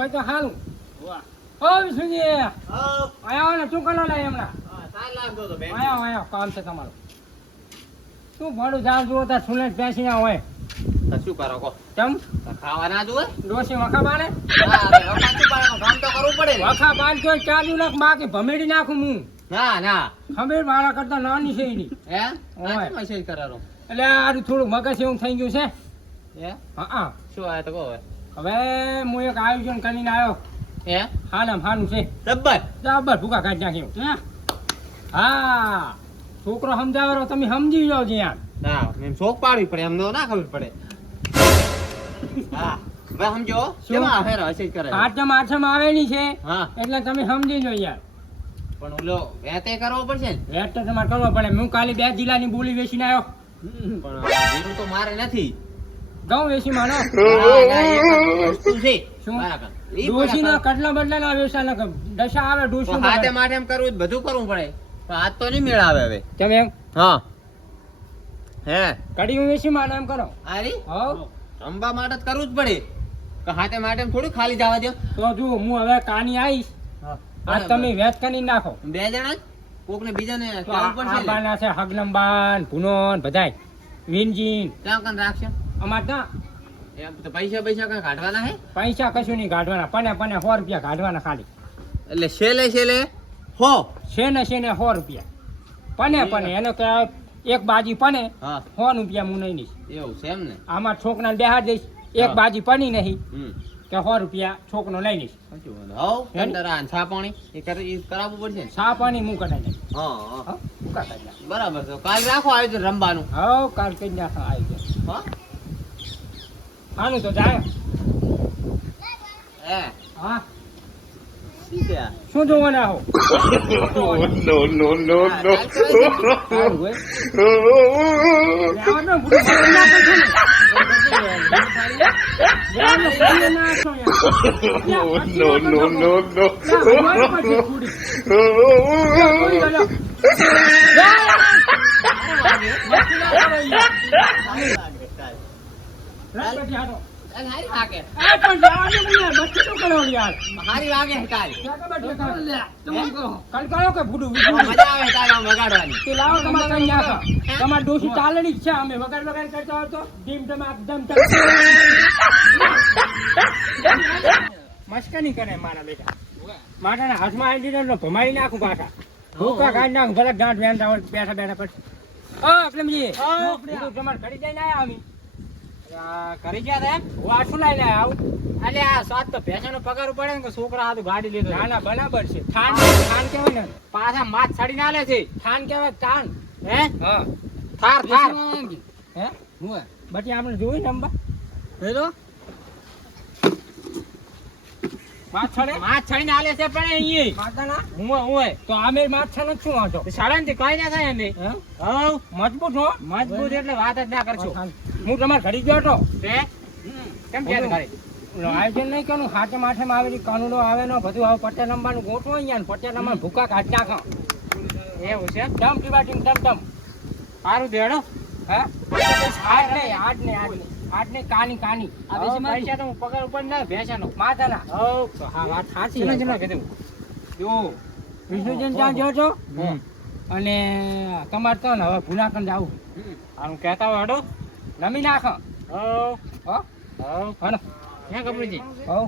હોય તો સારું. વાહ. ઓ વિશુજી આયા ને શું કરો લાય હમણાં? આયા કામ છે તમારું. શું ભાડું જાણ જુઓ તાર સુને બેસી ના હોય. શું કરો કો? કેમ ખાવા ના જોવે? ડોસી વખા બાને કામ તો કરવું પડે ને. વખા બાન તો 4 લાખ બાકી ભમેડી નાખું હું. ના ના ખબર મારા કરતા નાની છે એની. હે ઓય. મેસેજ કરારો એટલે આ થોડું મગજ એવું થઈ ગયું છે. હે હા શું આયા તો કહો હવે હું એક આયોજન કરીને આવ્યો. હે હાનું છે જબ્બર જબર ભૂકા કાઢી નાખ્યું. હા છોકરો સમજાવેલો તમે સમજી જાઓ છે યાર. ના મેં શોક પાડવી પડે એમ ના ખબર પડે. હા હવે સમજો કેમાં હેરો મેસેજ કરે આઠમ આવેલી છે હા એટલે તમે સમજી જાઓ યાર. પણ ઓલો વેતે કરવો પડશે ને. રેટ તો તમારે કરવો પડે. હું કાલે 2 જિલ્લાની બોલી વેચીને આવ્યો. પણ જીરું તો મારે નથી. ઘઉં વેચી માનો ના, ના, એ પણ વસ્તુ છે શું? બરાબર. ઈ ડોશી ના પણ કટલા બદલા ના વેચા ના દશા આવે તો ડોશી હાથે માથે એમ કરવું બધું કરવું પડે પણ હાથ તો નહીં મેળ આવે હવે. તમે એમ હા હે કડી વેચી માનો એમ કરો. આરી હવ રમવા માટે જ કરવું જ પડે કે હાથે માટે એમ થોડું ખાલી જવા દો. તો જો હું હવે કાની આવીશ આ તમે વેચ કરી નાખો. બે જણા જ કોક ને બીજાને તો કહેવું પડશે આ ને. બાના છે હગલંબાન ભુનોન બધાય વિનજીન ત્યાં કન રાખશો અમાર ત્યાં એમ તો પૈસા પૈસા કઈ કાઢવાના હે પૈસા કશું નહીં કાઢવાના. પને 100 રૂપિયા કાઢવાના ખાલી. એટલે છેલે હો છે ને 100 રૂપિયા પને એનો કે એક બાજી પને હા 100 રૂપિયા હું નહીં લઈશ. એવું છે એમ ને. આમાં છોકરાને બેહાડ દઈશ. એક હા. બાજી પની નહીં હમ કે 100 રૂપિયા છોકરો લઈ લઈશ. સાચું બોલો. હવ કંટાળા અને છા પાણી એ કરાવવું પડશે ને. સા પાણી હું કઢાઈ દઈશ. હા હા હો, ભૂકા કાઢી નાખ. બરાબર છે કાલ રાખો આયોજન રમવાનું. હવ કાલ કઈ નાખ આવી જાય. હા હાનું તો જાય. હે હા શું છે આ? શું જોવાના હો? no. સારું હોય. લેવાનો ભૂલી મારી નાખો છો ને. લેવાનો ભૂલી નાખો યાર. No. ના, પછી ભૂલી. ભૂલી ગયો. મસ્તી ના કરો યાર. રાત પછી હાટો. કાલ હારી વાગે. આ પણ જવાનું નહીં યાર. મસ્તી શું કરો યાર? હારી વાગે કાલ. કાલ કરો કે ભૂડું મજા આવે કાલ આમ વગાડવાની. તે લાવો તમારે કઈ નાખો. તમારે ડોસી ચાલણી જ છે. અમે વગાડ કરતા હોય તો ડીમ ટમાક દમ ટમ. મસ્કરી કરે મારા બેટા. માટાના હાથમાં આવી દીધો એટલે ભમાઈ નાખું પાછા. ભૂકા કાઢી નાખું ભલે ગાંઠ વેંધા હોય બેઠા પછી. પ્રેમજી તમારે ઘડી જઈને આવ્યા અમે. કરી ગયા તા એમ? આ શું લઈને આવું? અલે આ સ્વાદ તો ભેંસાનો પગાર પડે ને કે છોકરા હાથું ગાડી લીધો. ના ના બરાબર છે. થાન કહેવાય ને. પાછા માથ છડીને આલે છે. થાન કહેવાય થાન. હે હા થાર થાર હે હું બાકી આપણે જોયું ને અંબા હેલો માથ છડે માથ છડીને આલે છે પણ અહીં માતાના હું તો આમે માથ છડે શું હતો? સાડા થી કઈ ના થાય ને. હે? હવ મજબૂત હો. મજબૂત એટલે વાત જ ના કરશો. હું તમારે ઘડી ગયો હતો. તે કેમ કે ઘરે આયોજન નહીં કરું. હાથે માથેમાં આવેલી કાનુડો આવે ને બધું આવે પટ્યા લંબાનું ગોઠવો અહીંયા પટ્યા લંબા ભૂકા કાઢી નાખો. એવું છે ડમ ટીબાટીમ ટમ સારું દેડો. હે આજ નહીં કાની આ બેસી પૈસા તો હું પગાર ઉપર ના ભેંસાનો માતાના. હવ હા વાત સાચી. ચલો ચલો કીધું જો વિસર્જન ત્યાં જો છો અને તમારે તો ને હવે ભૂનાકન જાવું. આનું કહેતા હોય હડો નમી નાખો. હવ હો હવ હલો હે કપૂરજી હો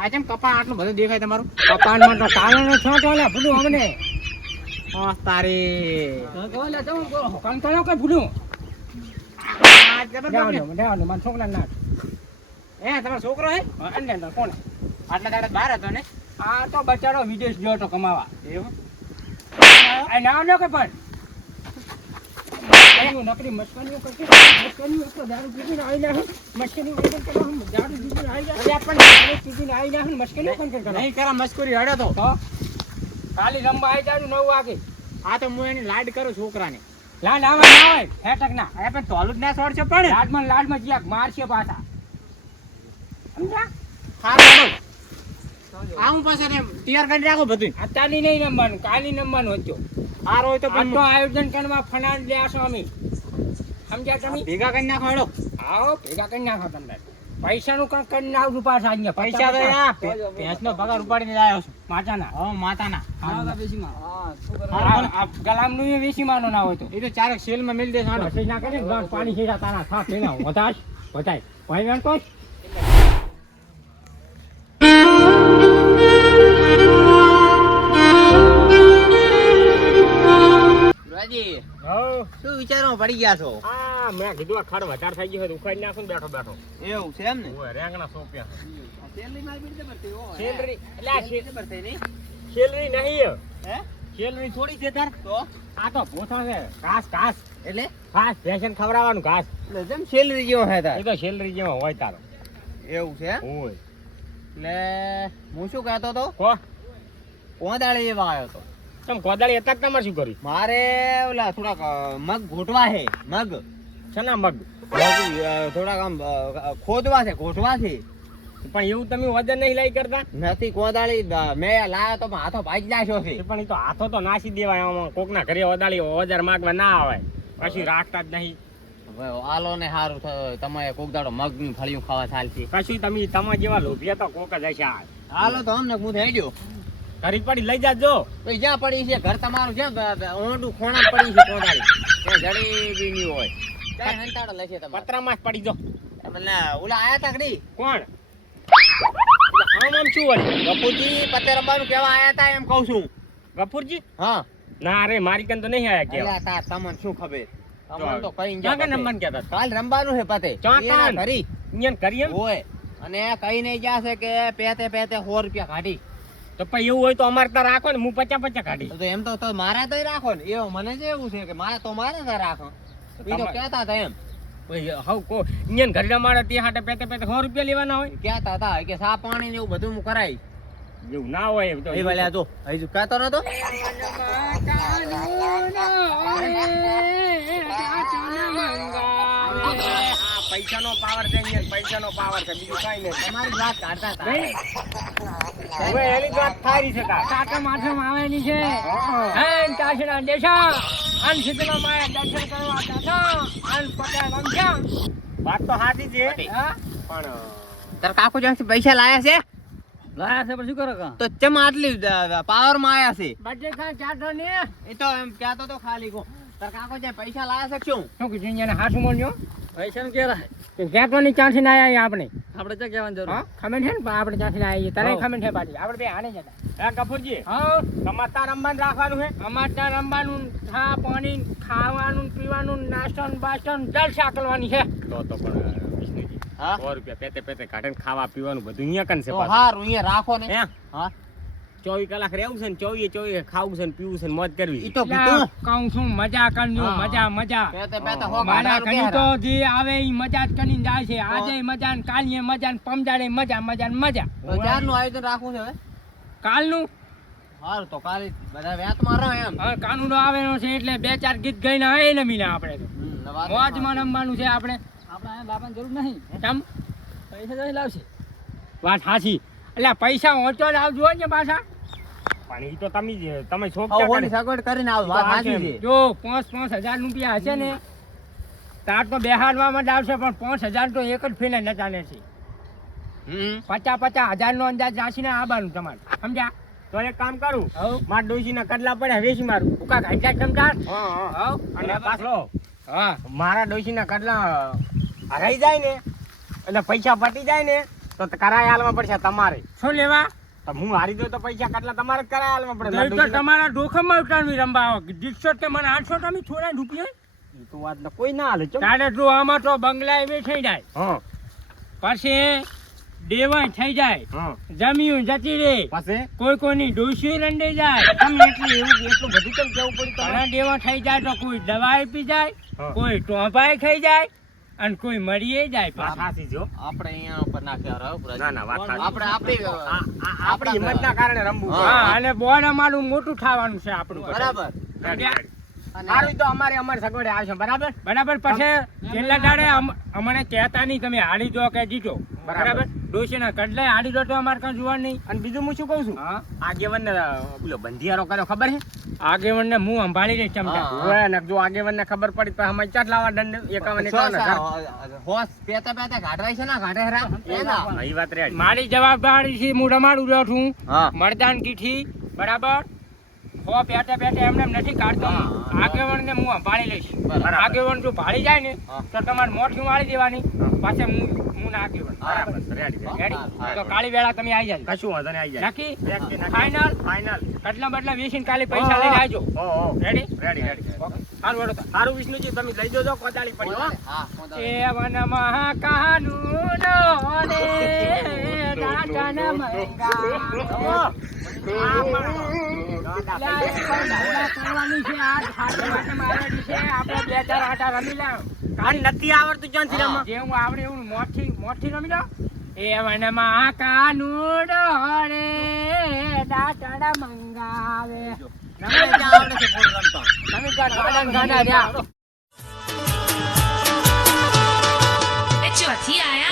આ જેમ કપા આટલું બધું દેખાય તમારું. કપાનમાં તો તાળાનો છો ચાલે ભૂલું અમને. તારી કંટાળો કે ભૂલું આ જબરદસ્ત ને. દેવાનું મારા છોકરા નાખ. હે તમારો છોકરો હે અંદર કોણ? આટલા દાડા બહાર હતો ને. આ તો બચારો વિદેશ ગયો તો કમાવા. એવું આ નામ ન કે પણ નકરી મસ્કરીઓ કરશે. મસ્કરીઓ તો દારૂ પીધીને આવી જાય. મસ્કરીઓ દારૂ પીધીને આવી જાય. દારૂ પીધીને આવી જાય. મસ્કરીઓ કોણ કરે? નહીં કરા મસ્કરી હડે તો તો ખાલી રમવા આવી જાય 9 વાગે. આ તો હું એની લાડ કરું છોકરાને. લાડ આવે ના હોય હેટક ના. અરે પણ તોલું જ ના છોડશો પણ લાડમાં જ્યાં મારશે પાછા. સમજા? સારું આવું પાછા ને તૈયાર કરી રાખો બધું. અત્યારની નહીં રમવાનું કાલી રમવાનું હતું. સારું હોય તો આ પણ તો આયોજન કરવા ફનાન લેશો અમે. સમજ્યા તમે? ભેગા કરી નાખો હેડો. આવો ભેગા કરી નાખો તમને. પૈસાનું કાંઈક કરીને આવજો પાછા અહીંયા. પૈસા તો યા ભેંસનો પગાર ઉપાડીને લાવ્યો છું. માતાના. હા માતાના. આ ગલામનું એ વેચીમાંનો ના હોય તો. એ તો ચારક સેલમાં મેલી દેશે હાલો. પછી ના કરે ને પાણી છેડા તારા થા પેલા વધાશ વધાય ભાઈ તો રાજી હો શું વિચારમાં પડી ગયા છો? આ મેં કીધું આ ખડ વધારે થઈ ગયો ઉખાડી નાખું ને બેઠો બેઠો એવું છે એમ ને? ઓય રેંગણા સોપ્યા સેલરી માં બી જબર થઈ હો. સેલરી એટલે આ જબર થઈ નહીં. સેલરી નહીં હે? સેલરી થોડી છે તાર તો આ તો ભૂથા છે ઘાસ ઘાસ એટલે ઘાસ ભેંસને ખવડાવવાનું ઘાસ એટલે જેમ સેલરી જેવો હે તાર. એ તો સેલરી જેવો હોય તારો એવું છે એમ? ઓય એટલે હું શું કહેતો તો કો કોદાળી એવા આવ્યો તો તમ કોદાળી હતા તમારે શું કર્યું મારે ઓલા થોડાક મગ ઘોટવા છે મગ છના મગ થોડાક આમ ખોદવા છે ઘોટવા છે પણ એવું તમે વજન નહીં લઈ કરતા નથી કોદાળી મેં લાવ્યો તો પણ હાથો ભાજી નાખ્યો છે. પણ એ તો હાથો તો નાસી દેવાય આમાં કોકના ઘરે ઓદાળી ઓજાર માગવા ના આવે પછી રાખતા જ નહીં હવે આલો ને સારું થયું તમે કોક દાડો મગની ફળિયું ખાવા ચાલશે. કશું તમે તમારા જેવા લોભિયા તો કોક જ હશે આ હાલો તો અમને હું થઈ ગયો ઘરી પડી લઈ જાજો તો જ્યાં પડી છે ઘર તમારું છે ઊંડું ખોણા પડી છે કોદાળી ત્યાં જડી બી નહીં હોય ત્યાં હંતાડો લેશે તમારે પતરામાં જ પડી જો એટલે ઓલા આયા તા કડી કોણ આમ આમ શું વળી ગપુજી પતે રમવાનું કેવા આયા તા એમ કહું છું. ગફુરજી હા ના રે મારી કન તો નહીં આયા કેવા અલ્યા તા તમને શું ખબર તમને તો કઈ ક્યાં કે નંબર કહેતા કાલ રમવાનું છે પતે ક્યાં એના કાલ? ઘરી ઇન્જન કરી એમ હોય અને કઈ નહીં જાશે કે પેતે પેતે 100 રૂપિયા કાઢી તો પછી એવું હોય તો અમારે ત્યાં રાખો ને હું 50 કાઢી તો એમ તો મારા તો રાખો ને એવું મને જ એવું છે કે મારે તો મારે તો રાખો બીજો કહેતા હતા એમ હવ કો ઇન્જન ઘરડા મારે ત્યાં હાટે પેતે 100 રૂપિયા લેવાના હોય કહેતા હતા કે સા પાણી ને એવું બધું હું કરાવી એવું ના હોય એમ તો એ ભલ્યા જો હજુ કહેતો નતો પૈસાનો પાવર છે ઇન્જન પૈસાનો પાવર છે બીજું કઈ નહીં તમારી જ વાત કાઢતા હતા નહીં હવે એની વાત થારી છે કાકા માથામાં આવેલી છે હે તાશના દેશા અન શીતલા માયા દર્શન કરવા દાદા અન પટાય વંશા વાત તો સાચી છે હા પણ તાર કાકુ જ્યાંથી પૈસા લાયા છે લાયા છે પણ શું કરો કા તો ચમ આટલી પાવર માં આયા છે બજે ખા ચાટો ને એ તો એમ કહેતો તો ખાલી કો તાર કાકો જ્યાં પૈસા લાયા છે શું શું કીધું એને હાસુ મોન્યો પૈસા નું કેરા ક્યાં ની ચાન્સ ના આયા આપણે આપણે તો કહેવાની જરૂર હા ખમેન છે ને પણ આપણે ચાન્સ ના આવીએ તને ખમેન છે બાજી આપણે બે હાને જતા હે કપૂરજી હા તમારે ત્યાં રમવાનું રાખવાનું છે અમારે ત્યાં રમવાનું ચા પાણી ખાવાનું પીવાનું નાસ્તો બાસ્તો જલસા કરવાની છે તો પણ વિષ્ણુજી હા 100 રૂપિયા પેતે પેતે કાઢે ખાવા પીવાનું બધું અહીંયા કન છે તો હારું અહીંયા રાખો ને હે હા 24 કલાક રહેવું છે ને 24 ખાવું છે ને પીવું છે ને મોજ કરવી ઈ તો કીધું કહું છું મજા કરજો મજા મજા પેતે પેતે હો મારા ઘણી તો જે આવે ઈ મજા જ કરીને જાય છે આજે મજા ને કાલે મજા ને પમદાડે મજા મજા ને મજા તો ચારનું આયોજન રાખવું છે હવે કાલનું હારું તો કાલે બધા વ્યાતમાં રહો એમ હા કાનૂનો આવેલો છે એટલે 2-4 ગીત ગાઈને આવે ને મીના આપણે તો મોજમાં રમવાનું છે આપણે આપણે બાપાની જરૂર નહીં કેમ પૈસા જઈ લાવશે વાત સાચી એટલે પૈસા ઓછો જ આવજો ને પાછા પણ ઈ તો તમે હોની સગવડ કરીને આવ વાત સાચી છે જો 5,000 રૂપિયા હશે ને તાર તો બેહાડવામાં જ આવશે પણ 5,000 તો એક જ ફેલે ન ચાલે છે 50,000 નો અંદાજ રાખીને આવવાનું તમારે સમજ્યા તો એક કામ કરું માર ડોશીના કડલા પડ્યા વેચી મારું ભૂકા કાઢ્યા સમજાર હા અને પાછો હા મારા ડોશીના કડલા હરાઈ જાય ને એટલે પૈસા પટી જાય ને તો કરાય હાલમાં પડશે તમારે શું લેવા તો હું હારી દઉં તો પૈસા કટલા તમારે જ કરાય હાલમાં પડે તો તમારા ડોખામાં ઉતારવી રંબા દીક્ષો કે મને 800 તમે થોડા રૂપિયા એ તો વાત કોઈ ના હાલે તારે જો આમાં તો બંગલા એવી થઈ જાય હા પછી દેવાય થઈ જાય જમીન જતી રે પછી કોઈની ડોશી રંડે જાય તમે એટલું બધું કેમ કેવું પડ્યું ઘણા દેવા થઈ જાય તો કોઈ દવાઈ પી જાય કોઈ ટોપાઈ ખાઈ જાય અને કોઈ મરીએ જાય પાછા જો આપણે અહીંયા ઉપર નાખ્યા રહો ના ના વાત આપણે આપણી હિંમતના કારણે રમવું હા અને બોર્ડ અમારું મોટું થવાનું છે આપણું બરાબર સારું તો અમારી સગવડે આવશે બરાબર બરાબર પછી છેલ્લા દાડે અમને કહેતા નહીં તમે હારી દો કે જીતો બરાબર ડોશીના કડલાય આડી દોટો અમારે કાં જોવા નહીં. અને બીજું હું શું કહું છું હા આગેવન બોલો બંધિયારો કર્યો ખબર હે આગેવનને હું સંભાળી રહીશ ચમચા. હા. ઓય ને જો આગેવનને ખબર પડી તો અમે ચાટ લાવવા દંડ 51 હોશ પેતા પેતા ઘાટવાય છે ને ઘાટે હેરા એના હા, ઈ વાત રેડી મારી જવાબદારી છે હું રમાડું રહ્યો છું હા મરદાનગીથી બરાબર. હો પેટે પેટે એમને એમ નથી કાઢતો. હા. આગેવનને હું સંભાળી લઈશ. બરાબર. આગેવન જો ભાળી જાય ને હા. તો તમારે મોઠી વાળી દેવાની. પાછે હું ના આગેવન. બરાબર રેડી રેડી? હા. તો કાળી વેળા તમે આવી જાય કશું વાંધો નહીં આવી જાય નક્કી નક્કી. ફાઇનલ ફાઇનલ કટલા બટલા વેચીને કાલે પૈસા લઈને આવજો. ઓ રેડી? રેડી રેડી સારું હેડો તો. સારું વિષ્ણુજી તમે લઈ દેજો કોદાળી પડી હો હા કોદાળી. એ વનમાં કાનુડો ને દાટન મંગા. કરવાની છે આ ખાટે માટે મારેલી છે. આપણે બે ચાર આટા રમી લાવ. કાન નથી આવડતું ક્યાંથી રમવા જે હું આવડે એવું મોઠી રમી લો. એ વનમાં કાનુડો ને દાટન મંગાવે. નમને ક્યાં આવડે છે ફૂલ રમતા? તમે ત્યાં ગાડા ગાડા રહ્યા. चौथी आया